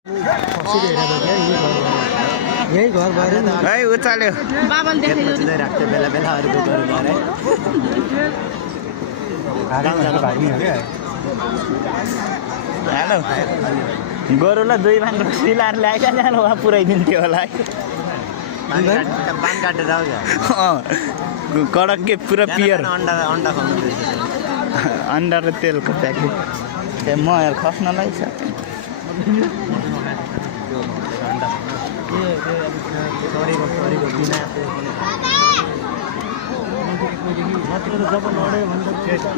यही घर भएर है उचाल्यो बाबाले देखेको राख्छ बेला बेला अरू घर गरे हेलो गोरुलाई 2 भाङ रक्सी लाएर ल्याएका जानु वहाँ पुऱ्याइदिन्थ्यो होला है पान काटेर आउँछ कडक के पुरा पियर अन्डा अन्डा खुवाउनु अन्डा र तेलको प्याकेट ए म यार खस्नलाई छ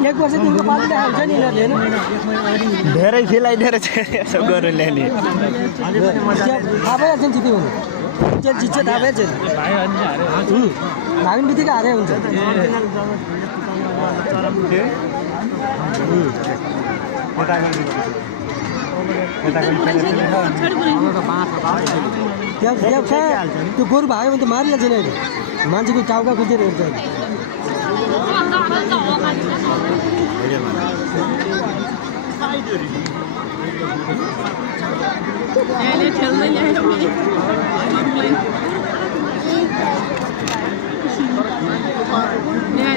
एक वर्षदेखिको पालि राखेको छ नि यिनीहरूले धेरै खिलाइदिएर चाहिँ यसो गोरुले नि थाहा भइहाल्छ नि जित्यो भने जेल जित्छ थाहा भइहाल्छ भाग्ने बित्तिकै हारे हुन्छ त्यो गोरु भाग्यो भने त मारिहाल्छ नि अहिले मान्छेको टाउका खोजेर हेर्छ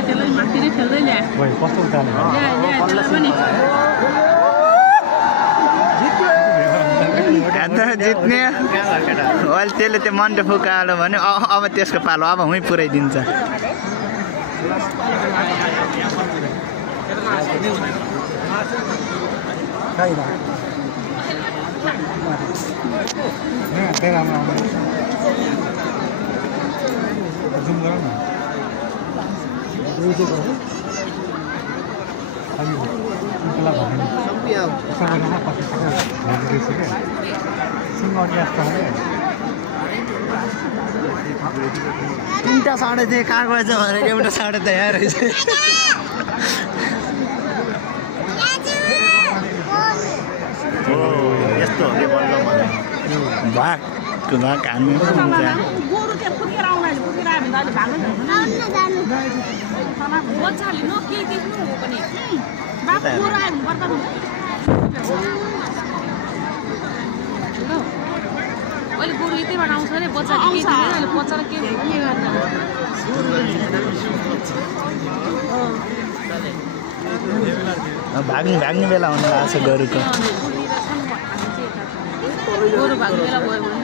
त्यसलाई माथि नै खेल्दै ल्याए जित्ने अहिले त्यसले त्यो मन्टो फुकालो भने अब त्यसको पालो अब हुँ पुऱ्याइदिन्छ तीनटा साढे थिएँ कहाँ गएछ भनेर एउटा साढे तयार रहेछ यस्तो हो कि बल्ल भाग हान्नु गोरु त्यहाँ फुकेर आउनाले फुकेर आयो भने त अहिले भाग्नु बच्चाले न के देख्नु हो पनि बाबु गोरु आयो भने गर्दा अहिले गोरु यतैबाट आउँछ अरे बच्चाले के देख्नु अहिले बच्चाले के गर्दा भाग्ने बेला हुन लाग्छ गोरुको गोरु भाग्ने बेला भयो भने